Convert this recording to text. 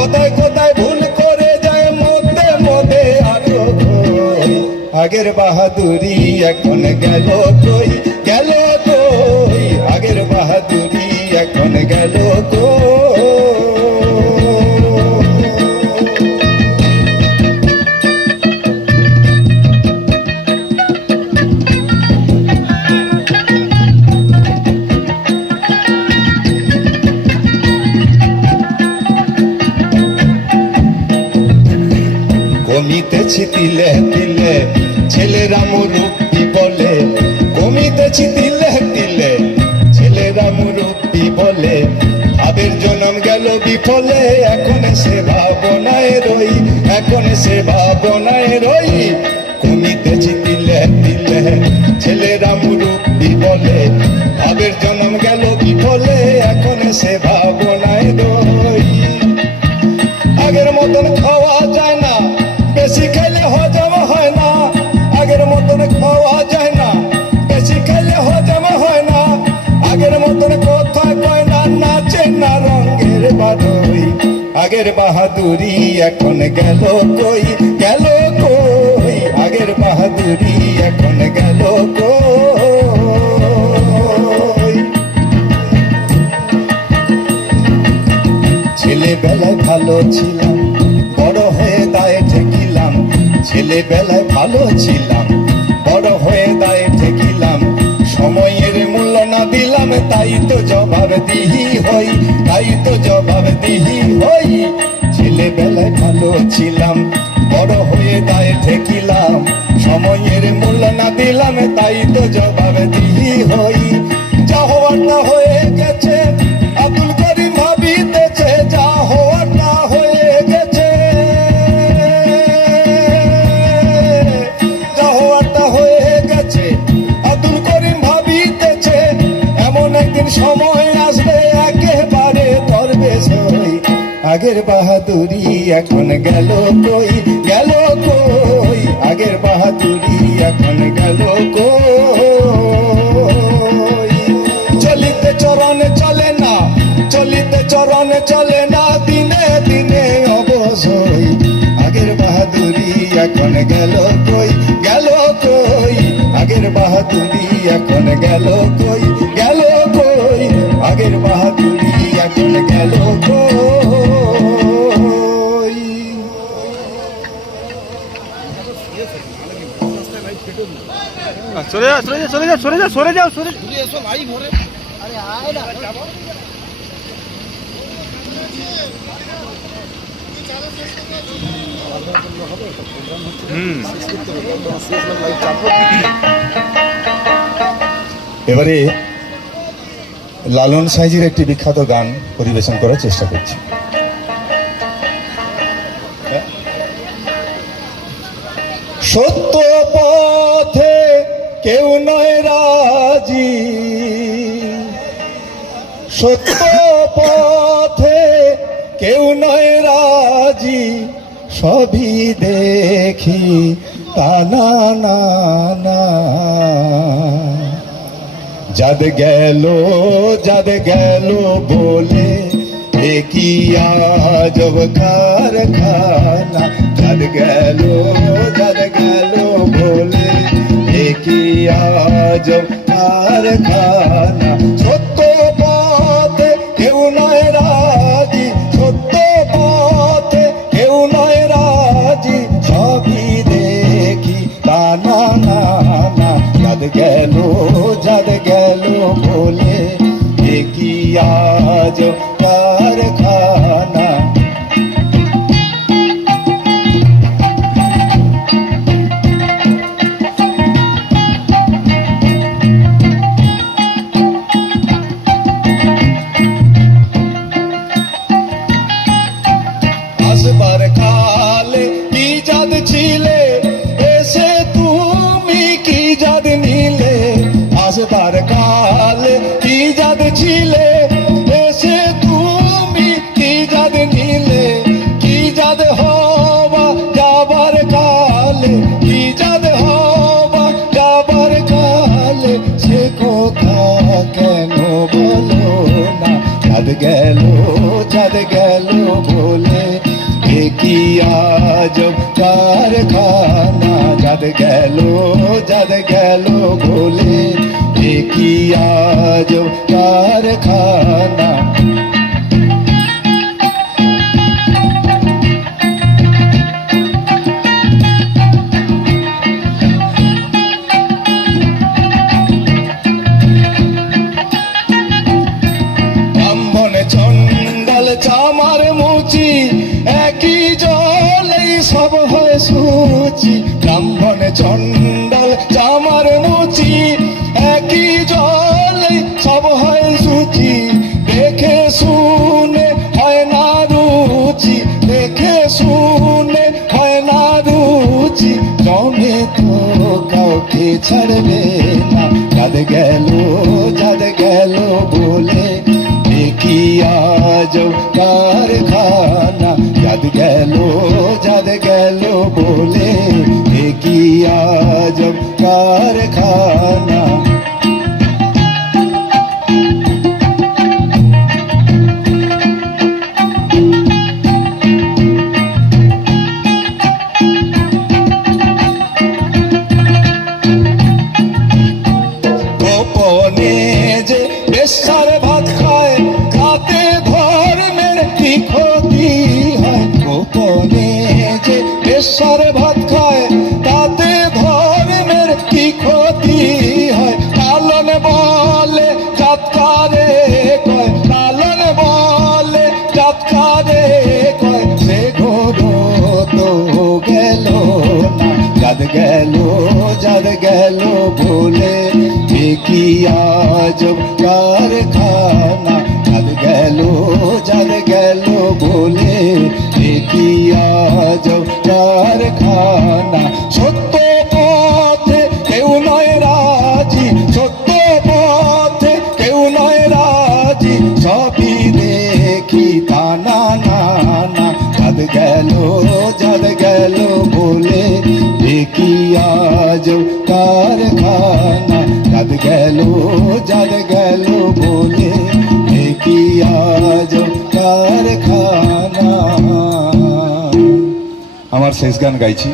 কোথায় কোথায় ভুল করে যায় মধ্যে মধ্যে আরও আগের বাহাদুরি এখন গেল কই? গেল কই? আগের বাহাদুরি এখন গেল কই? কমিতেছি তিলে তিলে, ছেলেরা মুরব্বি বলে কমিতেছি তিলে তিলে, ছেলেরা মুরব্বি বলে ভাবের জনম গেল বিফলে, এখন সে ভাবনায় রই, এখন সে ভাবনায় রই কমিতেছি তিলে তিলে, ছেলেরা মুরব্বি বলে ভাবের জনম গেল বিফলে, এখন সে ভাবনায় না রঙের বাদই। আগের বাহাদুরি এখন গেল কই? গেল কই? আগের বাহাদুরি এখন গেল কই? ছেলেবেলায় ভালো ছিলাম, বড় হয়ে দায়ে ঠেকিলাম। ছেলেবেলায় ভালো ছিলাম, বড় হয়ে দায়ে ঠেকিলাম। সময়ের মূল্য না দিলাম, তাই তো জবাব দিহি হই, তাই তো হই। ছেলেবেলায় ভালো ছিলাম, বড় হয়ে ঠেকিলাম। সময়ের মূল্য না দিলাম, তাই তো জবাব দিহি হই। যা হওয়ার না হয়ে গেছে, আব্দুল করিম ভাবিতেছে, যা হওয়ার না হয়ে গেছে। যা হওয়ার না হয়ে গেছে, আব্দুল করিম ভাবিতেছে, এমন একদিন সময় আগের বাহাদুরি এখন গেল কই? গেল কই? আগের বাহাদুরি এখন গেল কই? চলিতে চরণে চলে না, চলিতে চরণে চলে না, দিনে দিনে অবসই। আগের বাহাদুরি এখন গেল কই? গেল কই? আগের বাহাদুরি এখন গেল কই? গেল কই? সরে যাও সরে যাও সরে যাও সরে যাও সরে যাও সরে হুম। এবারে লালন সাইজির একটি বিখ্যাত গান পরিবেশন করার চেষ্টা করছি। সত্য পথে কেউ নয় রাজি। সত্য পথে কেউ নয় রাজি। সবই দেখি তা না না যাদ গেল যাদ গেল বলে একই আজব কারখানা যাদ গেল যাদ গেল বলে একই আজব কারখানা সত্য পথে কেউ নয় রাজি, সত্য পথে কেউ নয় রাজি, সবই দেখি তা না না, যাদ গেল আজ কারখানা। আসবার কিয়া জবকার খানা যাদ গেল যাদ গেল ভোলে কিয়া জবকার খানা সুচি ব্রাহ্মণ চন্ডাল চামার মুচি, একই জলেই সব হয় সুচি। দেখে শুনে হয় না রুচি, দেখে শুনে হয় না রুচি। জমে তো কাউকে ছাড়বে না। যাদ গেল যাদ গেল বলে কি আজ কারখানা? যাদ গেল যাদ গেল বলে কি আজ কারখানা গোপনে যে কি আজব কারখানা যাদ গেল যাদ গেল বলে কি আজব কারখানা সত্য পথে কেউ নয় রাজি সত্য পথে কেউ নয় রাজি সবই দেখি তা না না যাদ গেল গেল বলে দেখি আজ কারখানা যাদ গেল যাদ গেল বলে কি আজ কারখানা? আমার শেষ গান গাইছি।